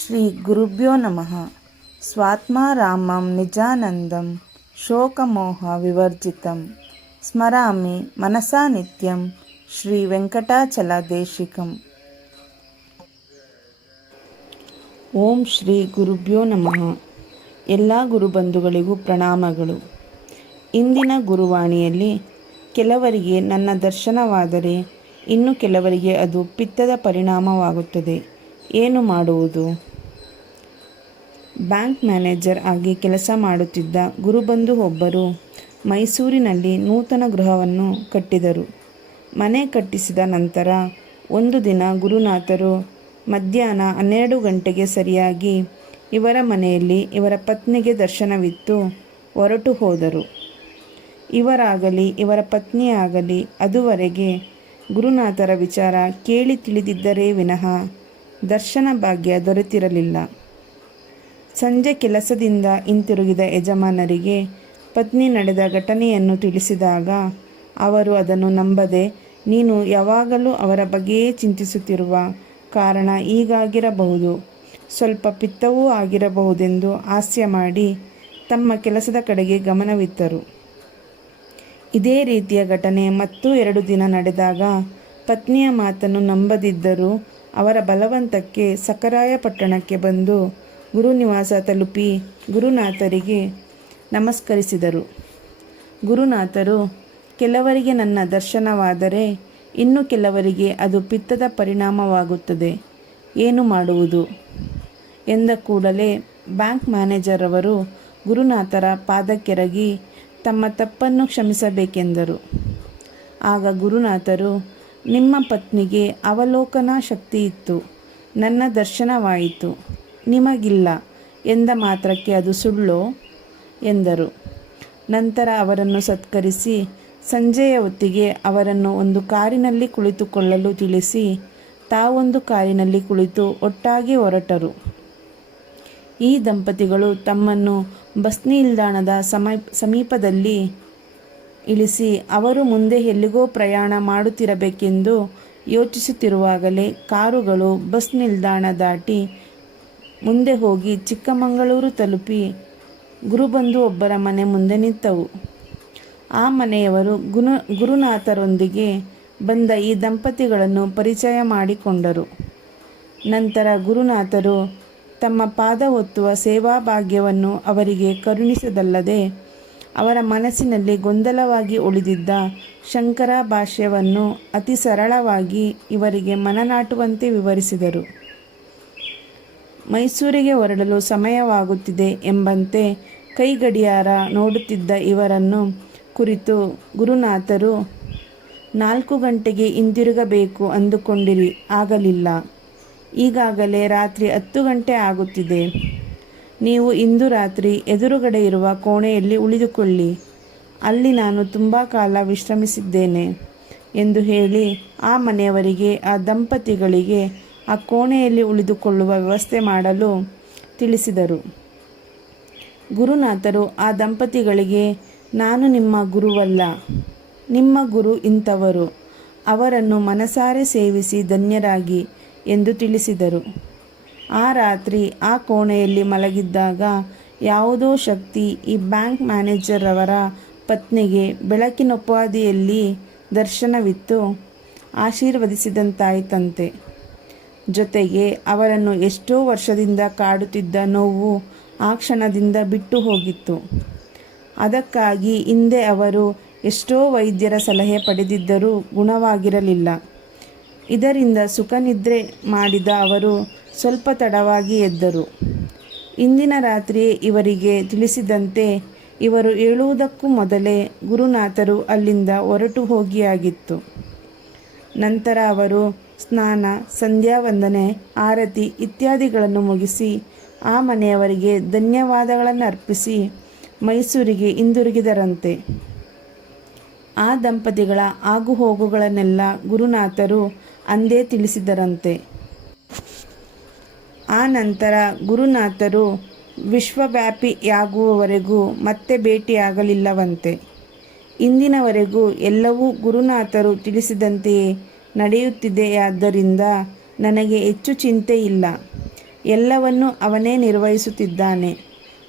ಶ್ರೀ ಗುರುಭ್ಯೋ ನಮಃ. ಸ್ವಾತ್ಮಾರಾಮಂ ನಿಜಾನಂದಂ ಶೋಕಮೋಹ ವಿವರ್ಜಿತಂ ಸ್ಮರಾಮಿ ಮನಸಾ ನಿತ್ಯಂ ಶ್ರೀ ವೆಂಕಟಾಚಲದೇಶಿಕಂ. ಓಂ ಶ್ರೀ ಗುರುಭ್ಯೋ ನಮಃ. ಎಲ್ಲ ಗುರುಬಂಧುಗಳಿಗೂ ಪ್ರಣಾಮಗಳು. ಇಂದಿನ ಗುರುವಾಣಿಯಲ್ಲಿ ಕೆಲವರಿಗೆ ನನ್ನ ದರ್ಶನವಾದರೆ ಇನ್ನು ಕೆಲವರಿಗೆ ಅದು ಪಿತ್ತದ ಪರಿಣಾಮವಾಗುತ್ತದೆ. ಏನು ಮಾಡುವುದು? ಬ್ಯಾಂಕ್ ಮ್ಯಾನೇಜರ್ ಆಗಿ ಕೆಲಸ ಮಾಡುತ್ತಿದ್ದ ಗುರುಬಂಧು ಒಬ್ಬರು ಮೈಸೂರಿನಲ್ಲಿ ನೂತನ ಗೃಹವನ್ನು ಕಟ್ಟಿದರು. ಮನೆ ಕಟ್ಟಿಸಿದ ನಂತರ ಒಂದು ದಿನ ಗುರುನಾಥರು ಮಧ್ಯಾಹ್ನ 12 ಗಂಟೆಗೆ ಸರಿಯಾಗಿ ಇವರ ಮನೆಯಲ್ಲಿ ಇವರ ಪತ್ನಿಗೆ ದರ್ಶನವಿತ್ತು ಹೊರಟು ಹೋದರು. ಇವರಾಗಲಿ ಇವರ ಪತ್ನಿಯಾಗಲಿ ಅದುವರೆಗೆ ಗುರುನಾಥರ ವಿಚಾರ ಕೇಳಿ ತಿಳಿದಿದ್ದರೇ ವಿನಃ ದರ್ಶನ ಭಾಗ್ಯ ದೊರೆತಿರಲಿಲ್ಲ. ಸಂಜೆ ಕೆಲಸದಿಂದ ಹಿಂತಿರುಗಿದ ಯಜಮಾನರಿಗೆ ಪತ್ನಿ ನಡೆದ ಘಟನೆಯನ್ನು ತಿಳಿಸಿದಾಗ ಅವರು ಅದನ್ನು ನಂಬದೆ, ನೀನು ಯಾವಾಗಲೂ ಅವರ ಬಗ್ಗೆಯೇ ಚಿಂತಿಸುತ್ತಿರುವ ಕಾರಣ ಹೀಗಾಗಿರಬಹುದು, ಸ್ವಲ್ಪ ಪಿತ್ತವೂ ಆಗಿರಬಹುದೆಂದು ಹಾಸ್ಯ ಮಾಡಿ ತಮ್ಮ ಕೆಲಸದ ಕಡೆಗೆ ಗಮನವಿತ್ತರು. ಇದೇ ರೀತಿಯ ಘಟನೆ ಮತ್ತೂ 2 ದಿನ ನಡೆದಾಗ ಪತ್ನಿಯ ಮಾತನ್ನು ನಂಬದಿದ್ದರೂ ಅವರ ಬಲವಂತಕ್ಕೆ ಸಕರಾಯಪಟ್ಟಣಕ್ಕೆ ಬಂದು ಗುರುನಿವಾಸ ತಲುಪಿ ಗುರುನಾಥರಿಗೆ ನಮಸ್ಕರಿಸಿದರು. ಗುರುನಾಥರು, ಕೆಲವರಿಗೆ ನನ್ನ ದರ್ಶನವಾದರೆ ಇನ್ನು ಕೆಲವರಿಗೆ ಅದು ಪಿತ್ತದ ಪರಿಣಾಮವಾಗುತ್ತದೆ, ಏನು ಮಾಡುವುದು ಎಂದ ಕೂಡಲೇ ಬ್ಯಾಂಕ್ ಮ್ಯಾನೇಜರ್ ಅವರು ಗುರುನಾಥರ ಪಾದಕ್ಕೆರಗಿ ತಮ್ಮ ತಪ್ಪನ್ನು ಕ್ಷಮಿಸಬೇಕೆಂದರು. ಆಗ ಗುರುನಾಥರು, ನಿಮ್ಮ ಪತ್ನಿಗೆ ಅವಲೋಕನ ಶಕ್ತಿ ಇತ್ತು, ನನ್ನ ದರ್ಶನವಾಯಿತು, ನಿಮಗಿಲ್ಲ ಎಂದ ಮಾತ್ರಕ್ಕೆ ಅದು ಸುಳ್ಳೋ ಎಂದರು. ನಂತರ ಅವರನ್ನು ಸತ್ಕರಿಸಿ ಸಂಜೆಯ ಹೊತ್ತಿಗೆ ಅವರನ್ನು ಒಂದು ಕಾರಿನಲ್ಲಿ ಕುಳಿತುಕೊಳ್ಳಲು ತಿಳಿಸಿ ತಾವೊಂದು ಕಾರಿನಲ್ಲಿ ಕುಳಿತು ಒಟ್ಟಾಗಿ ಹೊರಟರು. ಈ ದಂಪತಿಗಳು ತಮ್ಮನ್ನು ಬಸ್ ನಿಲ್ದಾಣದ ಸಮೀಪದಲ್ಲಿ ಇಳಿಸಿ ಅವರು ಮುಂದೆ ಎಲ್ಲಿಗೋ ಪ್ರಯಾಣ ಮಾಡುತ್ತಿರಬೇಕೆಂದು ಯೋಚಿಸುತ್ತಿರುವಾಗಲೇ ಕಾರುಗಳು ಬಸ್ ನಿಲ್ದಾಣ ದಾಟಿ ಮುಂದೆ ಹೋಗಿ ಚಿಕ್ಕಮಗಳೂರು ತಲುಪಿ ಗುರುಬಂಧು ಒಬ್ಬರ ಮನೆ ಮುಂದೆ ನಿಂತವು. ಆ ಮನೆಯವರು ಗುರುನಾಥರೊಂದಿಗೆ ಬಂದ ಈ ದಂಪತಿಗಳನ್ನು ಪರಿಚಯ ಮಾಡಿಕೊಂಡರು. ನಂತರ ಗುರುನಾಥರು ತಮ್ಮ ಪಾದ ಒತ್ತುವ ಸೇವಾ ಭಾಗ್ಯವನ್ನು ಅವರಿಗೆ ಕರುಣಿಸದಲ್ಲದೆ ಅವರ ಮನಸ್ಸಿನಲ್ಲಿ ಗೊಂದಲವಾಗಿ ಉಳಿದಿದ್ದ ಶಂಕರ ಭಾಷ್ಯವನ್ನು ಅತಿ ಸರಳವಾಗಿ ಇವರಿಗೆ ಮನನಾಟುವಂತೆ ವಿವರಿಸಿದರು. ಮೈಸೂರಿಗೆ ಹೊರಡಲು ಸಮಯವಾಗುತ್ತಿದೆ ಎಂಬಂತೆ ಕೈಗಡಿಯಾರ ನೋಡುತ್ತಿದ್ದ ಇವರನ್ನು ಕುರಿತು ಗುರುನಾಥರು, 4 ಗಂಟೆಗೆ ಹಿಂದಿರುಗಬೇಕು ಅಂದುಕೊಂಡಿರಿ, ಆಗಲಿಲ್ಲ. ಈಗಾಗಲೇ ರಾತ್ರಿ 10 ಗಂಟೆ ಆಗುತ್ತಿದೆ. ನೀವು ಇಂದು ರಾತ್ರಿ ಎದುರುಗಡೆ ಇರುವ ಕೋಣೆಯಲ್ಲಿ ಉಳಿದುಕೊಳ್ಳಿ, ಅಲ್ಲಿ ನಾನು ತುಂಬ ಕಾಲ ವಿಶ್ರಮಿಸಿದ್ದೇನೆ ಎಂದು ಹೇಳಿ ಆ ಮನೆಯವರಿಗೆ ಆ ದಂಪತಿಗಳಿಗೆ ಆ ಕೋಣೆಯಲ್ಲಿ ಉಳಿದುಕೊಳ್ಳುವ ವ್ಯವಸ್ಥೆ ಮಾಡಲು ತಿಳಿಸಿದರು. ಗುರುನಾಥರು ಆ ದಂಪತಿಗಳಿಗೆ, ನಾನು ನಿಮ್ಮ ಗುರುವಲ್ಲ, ನಿಮ್ಮ ಗುರು ಇಂಥವರು, ಅವರನ್ನು ಮನಸಾರೆ ಸೇವಿಸಿ ಧನ್ಯರಾಗಿ ಎಂದು ತಿಳಿಸಿದರು. ಆ ರಾತ್ರಿ ಆ ಕೋಣೆಯಲ್ಲಿ ಮಲಗಿದ್ದಾಗ ಯಾವುದೋ ಶಕ್ತಿ ಈ ಬ್ಯಾಂಕ್ ಮ್ಯಾನೇಜರ್ ಅವರ ಪತ್ನಿಗೆ ಬೆಳಕಿನೊಪಾದಿಯಲ್ಲಿ ದರ್ಶನವಿತ್ತು ಆಶೀರ್ವದಿಸಿದಂತಾಯಿತಂತೆ. ಜೊತೆಗೆ ಅವರನ್ನು ಎಷ್ಟೋ ವರ್ಷದಿಂದ ಕಾಡುತ್ತಿದ್ದ ನೋವು ಆ ಕ್ಷಣದಿಂದ ಬಿಟ್ಟು ಹೋಗಿತ್ತು. ಅದಕ್ಕಾಗಿ ಹಿಂದೆ ಅವರು ಎಷ್ಟೋ ವೈದ್ಯರ ಸಲಹೆ ಪಡೆದಿದ್ದರೂ ಗುಣವಾಗಿರಲಿಲ್ಲ. ಇದರಿಂದ ಸುಖನಿದ್ರೆ ಮಾಡಿದ ಅವರು ಸ್ವಲ್ಪ ತಡವಾಗಿ ಎದ್ದರು. ಇಂದಿನ ರಾತ್ರಿಯೇ ಇವರಿಗೆ ತಿಳಿಸಿದಂತೆ ಇವರು ಹೇಳುವುದಕ್ಕೂ ಮೊದಲೇ ಗುರುನಾಥರು ಅಲ್ಲಿಂದ ಹೊರಟು ಹೋಗಿಯಾಗಿತ್ತು. ನಂತರ ಅವರು ಸ್ನಾನ, ಸಂಧ್ಯಾವಂದನೆ, ಆರತಿ ಇತ್ಯಾದಿಗಳನ್ನು ಮುಗಿಸಿ ಆ ಮನೆಯವರಿಗೆ ಧನ್ಯವಾದಗಳನ್ನು ಅರ್ಪಿಸಿ ಮೈಸೂರಿಗೆ ಹಿಂದಿರುಗಿದರಂತೆ. ಆ ದಂಪತಿಗಳ ಆಗುಹೋಗುಗಳನ್ನೆಲ್ಲ ಗುರುನಾಥರು ಅಂದೇ ತಿಳಿಸಿದರಂತೆ. ಆ ನಂತರ ಗುರುನಾಥರು ವಿಶ್ವವ್ಯಾಪಿಯಾಗುವವರೆಗೂ ಮತ್ತೆ ಭೇಟಿಯಾಗಲಿಲ್ಲವಂತೆ. ಇಂದಿನವರೆಗೂ ಎಲ್ಲವೂ ಗುರುನಾಥರು ತಿಳಿಸಿದಂತೆಯೇ ನಡೆಯುತ್ತಿದೆಯಾದ್ದರಿಂದ ನನಗೆ ಹೆಚ್ಚು ಚಿಂತೆ ಇಲ್ಲ. ಎಲ್ಲವನ್ನೂ ಅವನೇ ನಿರ್ವಹಿಸುತ್ತಿದ್ದಾನೆ.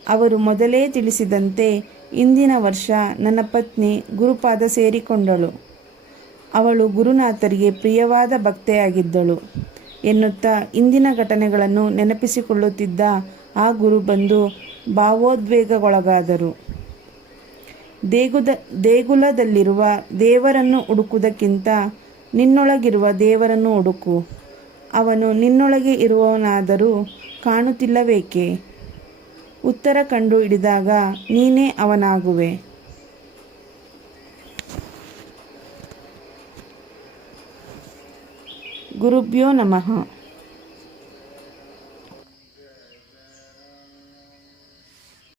ಅವರು ಮೊದಲೇ ತಿಳಿಸಿದಂತೆ ಇಂದಿನ ವರ್ಷ ನನ್ನ ಪತ್ನಿ ಗುರುಪಾದ ಸೇರಿಕೊಂಡಳು. ಅವಳು ಗುರುನಾಥರಿಗೆ ಪ್ರಿಯವಾದ ಭಕ್ತೆಯಾಗಿದ್ದಳು ಎನ್ನುತ್ತಾ ಇಂದಿನ ಘಟನೆಗಳನ್ನು ನೆನಪಿಸಿಕೊಳ್ಳುತ್ತಿದ್ದ ಆ ಗುರು ಬಂದು ಭಾವೋದ್ವೇಗಕ್ಕೊಳಗಾದರು. ದೇಗುಲದಲ್ಲಿರುವ ದೇವರನ್ನು ಹುಡುಕುವುದಕ್ಕಿಂತ ನಿನ್ನೊಳಗಿರುವ ದೇವರನ್ನು ಹುಡುಕು. ಅವನು ನಿನ್ನೊಳಗೆ ಇರುವವನಾದರೂ ಕಾಣುತ್ತಿಲ್ಲವೇಕೆ? ಉತ್ತರ ಕಂಡು ಹಿಡಿದಾಗ ನೀನೇ ಅವನಾಗುವೆ. ಗುರುಭ್ಯೋ ನಮಃ.